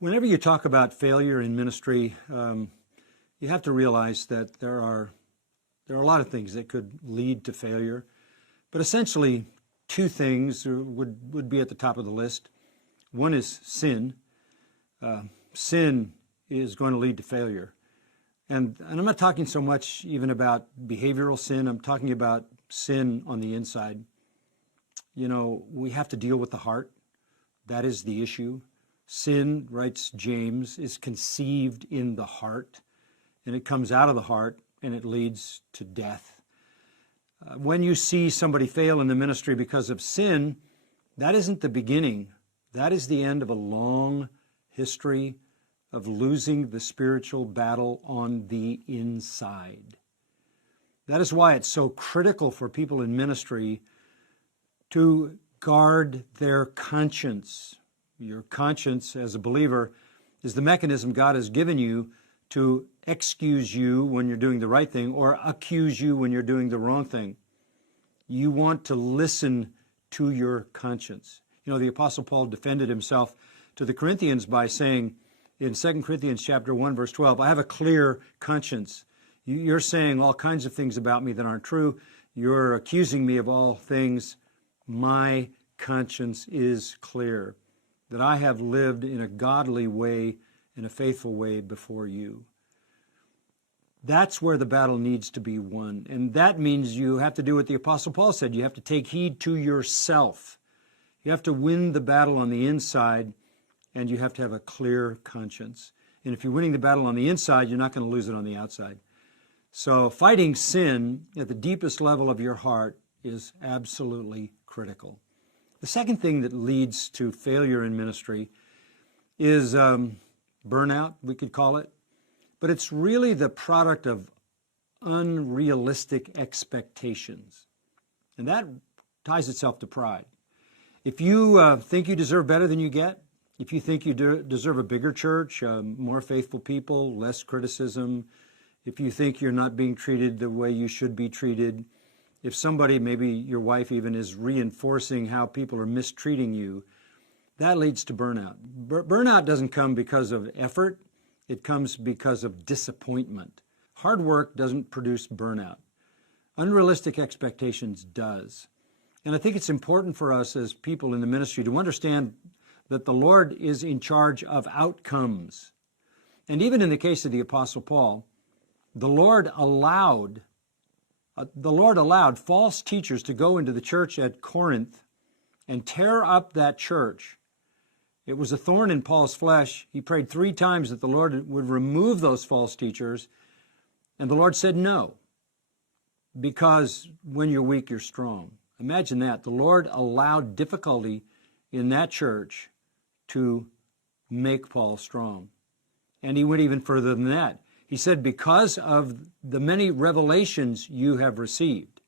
Whenever you talk about failure in ministry, you have to realize that there are a lot of things that could lead to failure, but essentially two things would be at the top of the list. One is sin. Sin is going to lead to failure. And I'm not talking so much even about behavioral sin. I'm talking about sin on the inside. You know, we have to deal with the heart. That is the issue. Sin, writes James, is conceived in the heart, and it comes out of the heart, and it leads to death. When you see somebody fail in the ministry because of sin, that isn't the beginning. That is the end of a long history of losing the spiritual battle on the inside. That is why it's so critical for people in ministry to guard their conscience. Your conscience as a believer is the mechanism God has given you to excuse you when you're doing the right thing or accuse you when you're doing the wrong thing. You want to listen to your conscience. You know, the Apostle Paul defended himself to the Corinthians by saying in 2 Corinthians chapter 1, verse 12, I have a clear conscience. You're saying all kinds of things about me that aren't true. You're accusing me of all things. My conscience is clear, that I have lived in a godly way, in a faithful way before you. That's where the battle needs to be won. And that means you have to do what the Apostle Paul said. You have to take heed to yourself. You have to win the battle on the inside, and you have to have a clear conscience. And if you're winning the battle on the inside, you're not going to lose it on the outside. So fighting sin at the deepest level of your heart is absolutely critical. The second thing that leads to failure in ministry is burnout, we could call it. But it's really the product of unrealistic expectations. And that ties itself to pride. If you think you deserve better than you get, if you think you deserve a bigger church, more faithful people, less criticism, if you think you're not being treated the way you should be treated, if somebody, maybe your wife even, is reinforcing how people are mistreating you, that leads to burnout. Burnout doesn't come because of effort. It comes because of disappointment. Hard work doesn't produce burnout. Unrealistic expectations does. And I think it's important for us as people in the ministry to understand that the Lord is in charge of outcomes. And even in the case of the Apostle Paul, the Lord allowed false teachers to go into the church at Corinth and tear up that church. It was a thorn in Paul's flesh. He prayed 3 times that the Lord would remove those false teachers, and the Lord said no, because when you're weak, you're strong. Imagine that. The Lord allowed difficulty in that church to make Paul strong. And he went even further than that. He said, because of the many revelations you have received,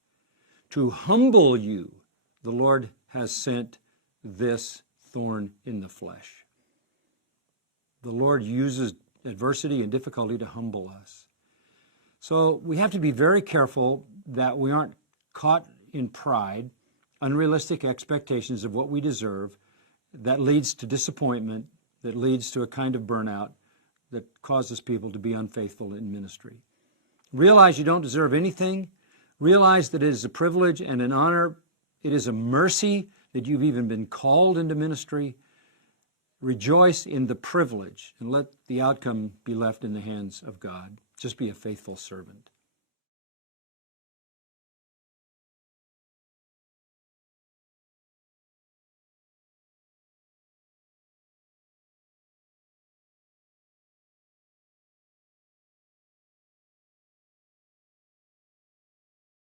to humble you, the Lord has sent this thorn in the flesh. The Lord uses adversity and difficulty to humble us. So we have to be very careful that we aren't caught in pride, unrealistic expectations of what we deserve, that leads to disappointment, that leads to a kind of burnout that causes people to be unfaithful in ministry. Realize you don't deserve anything. Realize that it is a privilege and an honor. It is a mercy that you've even been called into ministry. Rejoice in the privilege and let the outcome be left in the hands of God. Just be a faithful servant.